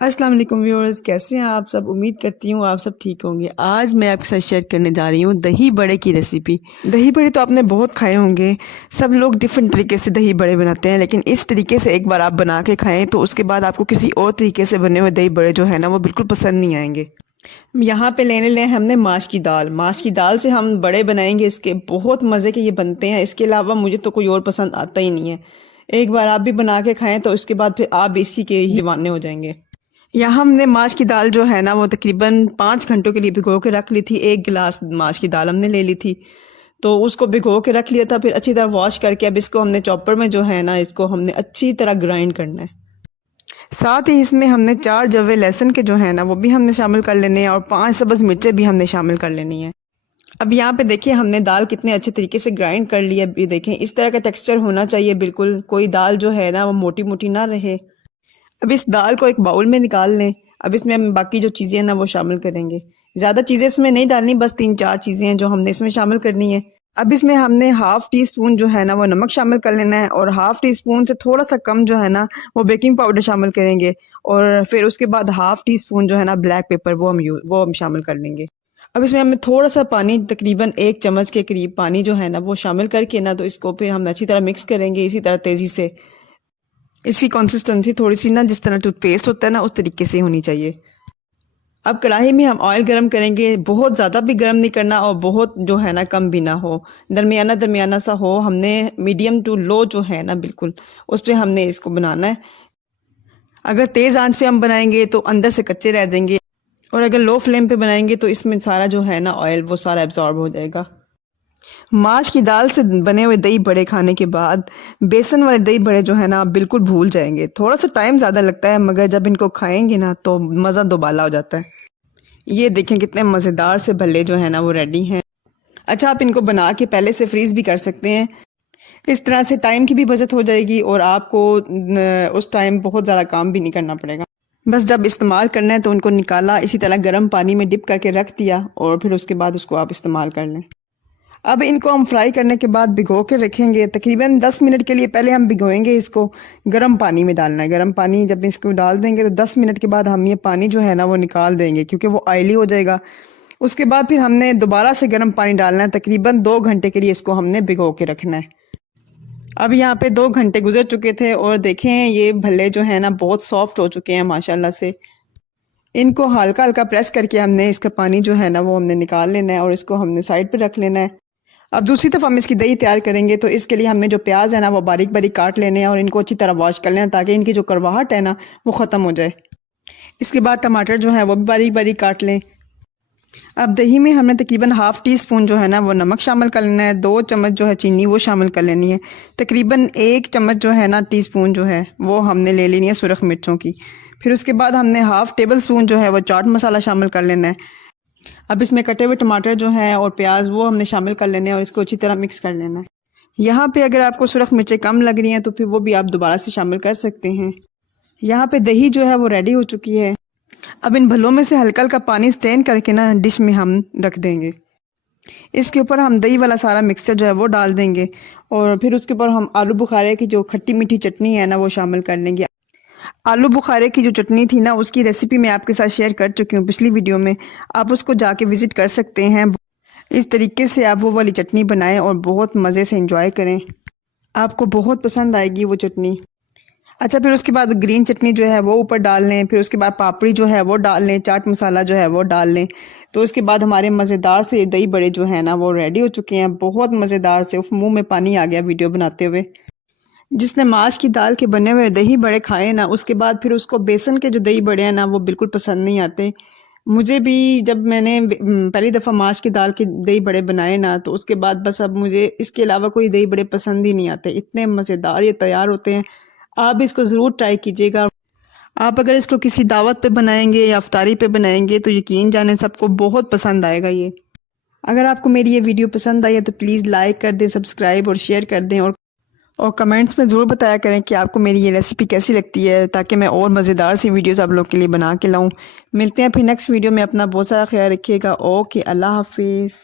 अस्सलाम वालेकुम व्यूअर्स, कैसे हैं आप सब। उम्मीद करती हूँ आप सब ठीक होंगे। आज मैं आपके साथ शेयर करने जा रही हूँ दही बड़े की रेसिपी। दही बड़े तो आपने बहुत खाए होंगे। सब लोग डिफरेंट तरीके से दही बड़े बनाते हैं, लेकिन इस तरीके से एक बार आप बना के खाएं तो उसके बाद आपको किसी और तरीके से बने हुए दही बड़े जो है ना वो बिल्कुल पसंद नहीं आएंगे। यहाँ पे लेने लें हमने माश की दाल। माश की दाल से हम बड़े बनाएंगे, इसके बहुत मज़े के ये बनते हैं। इसके अलावा मुझे तो कोई और पसंद आता ही नहीं है। एक बार आप भी बना के खाएं तो उसके बाद फिर आप भी इसी के ही दीवाने हो जाएंगे। यहाँ हमने माश की दाल जो है ना वो तकरीबन 5 घंटों के लिए भिगो के रख ली थी। 1 गिलास माश की दाल हमने ले ली थी, तो उसको भिगो के रख लिया था। फिर अच्छी तरह वॉश करके अब इसको हमने चॉपर में जो है ना इसको हमने अच्छी तरह ग्राइंड करना है। साथ ही इसमें हमने 4 जवे लहसुन के जो है ना वो भी हमने शामिल कर लेने हैं और 5 सब्ज मिर्चें भी हमने शामिल कर लेनी है। अब यहाँ पे देखिए हमने दाल कितने अच्छे तरीके से ग्राइंड कर ली है। अभी देखें इस तरह का टेक्सचर होना चाहिए, बिल्कुल कोई दाल जो है ना वो मोटी मोटी ना रहे। अब इस दाल को एक बाउल में निकाल लें। अब इसमें हम बाकी जो चीज़ें हैं ना वो शामिल करेंगे। ज़्यादा चीज़ें इसमें नहीं डालनी, बस 3-4 चीज़ें हैं जो हमने इसमें शामिल करनी है। अब इसमें हमने हाफ टी स्पून जो है ना वो नमक शामिल कर लेना है और हाफ टी स्पून से थोड़ा सा कम जो है ना वो बेकिंग पाउडर शामिल करेंगे। और फिर उसके बाद हाफ टी स्पून जो है ना ब्लैक पेपर वो हम शामिल कर लेंगे। अब इसमें हमें थोड़ा सा पानी, तकरीबन 1 चम्मच के करीब पानी जो है ना वो शामिल करके ना तो इसको फिर हम अच्छी तरह मिक्स करेंगे इसी तरह तेज़ी से। इसकी कंसिस्टेंसी थोड़ी सी ना जिस तरह टूथपेस्ट होता है ना उस तरीके से होनी चाहिए। अब कढ़ाई में हम ऑयल गरम करेंगे। बहुत ज़्यादा भी गरम नहीं करना और बहुत जो है ना कम भी ना हो, दरमियाना दरमियाना सा हो। हमने मीडियम टू लो जो है ना बिल्कुल उस पर हमने इसको बनाना है। अगर तेज़ आंच पे हम बनाएंगे तो अंदर से कच्चे रह जाएंगे, और अगर लो फ्लेम पे बनाएंगे तो इसमें सारा जो है ना ऑयल वो सारा एब्जॉर्ब हो जाएगा। माश की दाल से बने हुए दही बड़े खाने के बाद बेसन वाले दही बड़े जो है ना आप बिल्कुल भूल जाएंगे। थोड़ा सा टाइम ज़्यादा लगता है, मगर जब इनको खाएंगे ना तो मज़ा दोबाला हो जाता है। ये देखें कितने मज़ेदार से भल्ले जो है ना वो रेडी हैं। अच्छा, आप इनको बना के पहले से फ्रीज भी कर सकते हैं। इस तरह से टाइम की भी बचत हो जाएगी और आपको उस टाइम बहुत ज़्यादा काम भी नहीं करना पड़ेगा। बस जब इस्तेमाल करना है तो उनको निकाला, इसी तरह गर्म पानी में डिप करके रख दिया और फिर उसके बाद उसको आप इस्तेमाल कर लें। अब इनको हम फ्राई करने के बाद भिगो के रखेंगे। तकरीबन 10 मिनट के लिए पहले हम भिगोएंगे इसको। गर्म पानी में डालना है। गर्म पानी जब इसको डाल देंगे तो 10 मिनट के बाद हम ये पानी जो है ना वो निकाल देंगे, क्योंकि वो ऑयली हो जाएगा। उसके बाद फिर हमने दोबारा से गर्म पानी डालना है। तकरीबन 2 घंटे के लिए इसको हमने भिगो के रखना है। अब यहाँ पे 2 घंटे गुजर चुके थे और देखें ये भल्ले जो है ना बहुत सॉफ्ट हो चुके हैं माशाल्लाह से। इनको हल्का हल्का प्रेस करके हमने इसका पानी जो है ना वो हमने निकाल लेना है और इसको हमने साइड पे रख लेना है। अब दूसरी तरफ हम इसकी दही तैयार करेंगे, तो इसके लिए हमने जो प्याज है ना वो बारीक बारीक काट लेने हैं और इनको अच्छी तरह वॉश कर लेना ताकि इनकी जो कड़वाहट है ना वो ख़त्म हो जाए। इसके बाद टमाटर जो है वो भी बारीक बारीक काट लें। अब दही में हमने तकरीबन हाफ टी स्पून जो है ना वो नमक शामिल कर लेना है। 2 चम्मच जो है चीनी वो शामिल कर लेनी है। तकरीबन 1 चम्मच जो है ना टी स्पून जो है वो हमने ले लेनी है सुरख मिर्चों की। फिर उसके बाद हमने हाफ टेबल स्पून जो है वो चाट मसाला शामिल कर लेना है। अब इसमें कटे हुए टमाटर जो हैं और प्याज वो हमने शामिल कर लेने हैं और इसको अच्छी तरह मिक्स कर लेना है। यहाँ पे अगर आपको सुरख मिर्चें कम लग रही हैं तो फिर वो भी आप दोबारा से शामिल कर सकते हैं। यहाँ पे दही जो है वो रेडी हो चुकी है। अब इन भल्लों में से हल्का हल्का पानी स्ट्रेन करके ना डिश में हम रख देंगे। इसके ऊपर हम दही वाला सारा मिक्सचर जो है वो डाल देंगे और फिर उसके ऊपर हम आलू बुखारे की जो खट्टी मीठी चटनी है ना वो शामिल कर लेंगे। आलू बुखारे की जो चटनी थी ना उसकी रेसिपी मैं आपके साथ शेयर कर चुकी हूँ पिछली वीडियो में, आप उसको जाके विजिट कर सकते हैं। इस तरीके से आप वो वाली चटनी बनाएं और बहुत मज़े से एंजॉय करें, आपको बहुत पसंद आएगी वो चटनी। अच्छा, फिर उसके बाद ग्रीन चटनी जो है वो ऊपर डाल लें। फिर उसके बाद पापड़ी जो है वो डाल लें, चाट मसाला जो है वो डाल लें। तो उसके बाद हमारे मज़ेदार से दही बड़े जो है ना वो रेडी हो चुके हैं। बहुत मज़ेदार से, मुंह में पानी आ गया वीडियो बनाते हुए। जिसने माश की दाल के बने हुए दही बड़े खाए ना उसके बाद फिर उसको बेसन के जो दही बड़े हैं ना वो बिल्कुल पसंद नहीं आते। मुझे भी जब मैंने पहली दफ़ा माश की दाल के दही बड़े बनाए ना तो उसके बाद बस अब मुझे इसके अलावा कोई दही बड़े पसंद ही नहीं आते। इतने मज़ेदार ये तैयार होते हैं, आप इसको ज़रूर ट्राई कीजिएगा। आप अगर इसको किसी दावत पे बनाएंगे या अफ्तारी पे बनाएंगे तो यकीन जाने सबको बहुत पसंद आएगा ये। अगर आपको मेरी ये वीडियो पसंद आई है तो प्लीज़ लाइक कर दें, सब्सक्राइब और शेयर कर दें और कमेंट्स में ज़रूर बताया करें कि आपको मेरी ये रेसिपी कैसी लगती है, ताकि मैं और मज़ेदार सी वीडियोस आप लोग के लिए बना के लाऊं। मिलते हैं फिर नेक्स्ट वीडियो में। अपना बहुत सारा ख्याल रखिएगा। ओके, अल्लाह हाफिज़।